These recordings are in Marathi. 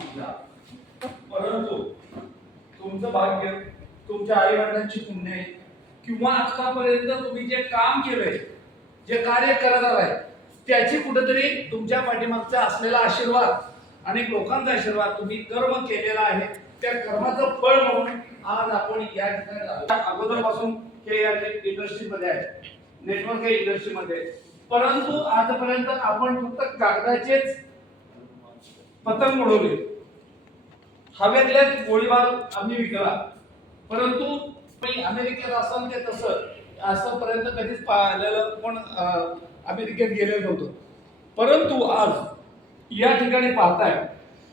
समजा परंतु तुमचं भाग्य तुमच्या आई वडिलांची पुण्य आहे. किंवा आतापर्यंत तुम्ही जे काम केलंय जे कार्य करत आलाय त्याची कुठेतरी तुमच्या पाठीमागचा असलेला आशीर्वाद आणि लोकांचा आशीर्वाद तुम्ही कर्म केलेला आहे त्या कर्माचं फळ म्हणून आज आपण या ठिकाणी अगोदरपासून हे या इंडस्ट्रीमध्ये आहे नेटवर्क आहे. इंडस्ट्रीमध्ये परंतु आजपर्यंत आपण फक्त कागदाचेच पतंग उडवले. हवेतल्याच गोळीबार आम्ही विकला. परंतु अमेरिकेत असाल ते तसं आजपर्यंत कधीच पाहिलेलं पण अमेरिकेत गेलेलं नव्हतं. परंतु आज या ठिकाणी पाहताय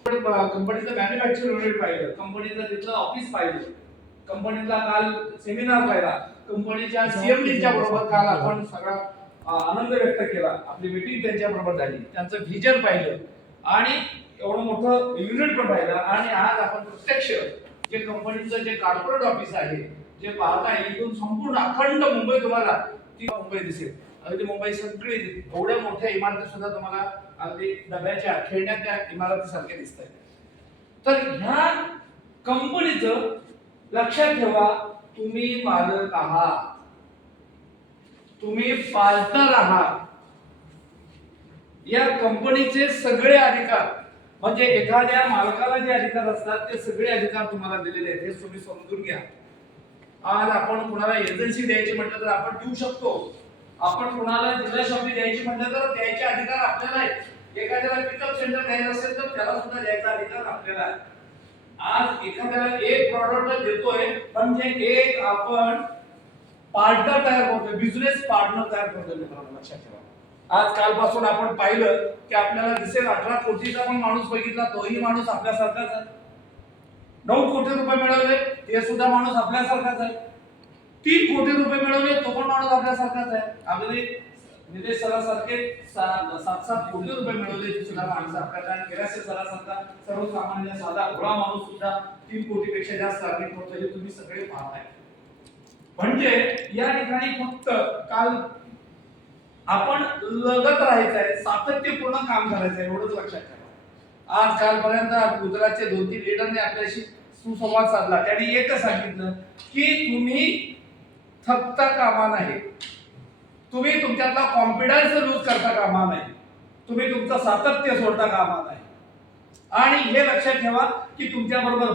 कंपनीचं मॅन्युफॅक्चर युनिट पाहिलं कंपनीचं तिथलं ऑफिस पाहिलं कंपनीचा काल सेमिनार पाहिला कंपनीच्या सीएमडीच्या बरोबर काल आपण सगळा आनंद व्यक्त केला. आपली मीटिंग त्यांच्या बरोबर झाली. त्यांचं व्हिजन पाहिलं. आणि एवढं युनिट पण पाहिलं आणि आज आपण प्रत्यक्ष जे कंपनीचं जे कॉर्पोरेट ऑफिस आहे जे पाहताय इथून संपूर्ण अखंड मुंबई तुम्हाला ती मुंबई दिसेल. अगदी मुंबई सगळी एवढ्या मोठ्या इमारती सुद्धा तुम्हाला अगदी डब्याच्या खेळण्याच्या इमारती सारख्या दिसत आहेत तर ह्या कंपनीचं लक्षात ठेवा तुम्ही मालक आहात. तुम्ही पार्टनर आहात. या कंपनीचे सगळे अधिकार म्हणजे एखाद्या मालकाला जे अधिकार असतात ते सगळे अधिकार तुम्हाला दिलेले आहेत. हे तुम्ही समजून घ्या. आज आपण कुणाला एजन्सी द्यायची म्हटलं तर आपण देऊ शकतो. आपण कुणाला जिल्हा शॉपी द्यायची म्हटलं तर द्यायचे अधिकार आपल्याला आहेत. एखाद्याला पिकअप सेंटर द्यायचं असेल तर त्याला सुद्धा द्यायचा अधिकार आपल्याला आहे. आज एखाद्याला एक प्रॉडक्ट देतोय म्हणजे एक आपण पार्टनर तयार करतोय बिझनेस पार्टनर तयार करतोय मित्रांनो लक्षात ठेवा. आज कालपासून आपण पाहिलं की आपल्याला दिसेल अठरा कोटीचा पण माणूस बघितला तोही माणूस आपल्यासारखाच आहे. नऊ कोटी रुपये मिळवले ते सुद्धा माणूस आपल्यासारखाच आहे. तीन कोटी रुपये मिळवले तो पण माणूस आपल्यासारखाच आहे. अगदी निलेश सरासारखे सात सात कोटी रुपये मिळवले ते सुद्धा माणूस आपल्याला आणि गिरासे सरासारखा सर्वसामान्य साधा भोळा माणूस सुद्धा तीन कोटीपेक्षा जास्त अर्निंग करतो हे तुम्ही सगळे पाहताय. म्हणजे या ठिकाणी फक्त काल आपण लगत राहायचं आहे सातत्यपूर्ण काम करायचं आहे एवढंच लक्षात ठेवा. आज कालपर्यंत गुजरातचे दोन तीन लिडरने आपल्याशी सुसंवाद साधला. त्यांनी एकच सांगितलं की तुम्ही थकता कामा नाही तुम्ही तुमच्यातला कॉन्फिडन्स लूज करता कामा नाही तुम्ही तुमचं सातत्य सोडता कामा नाही आणि हे लक्षात ठेवा की तुमच्याबरोबर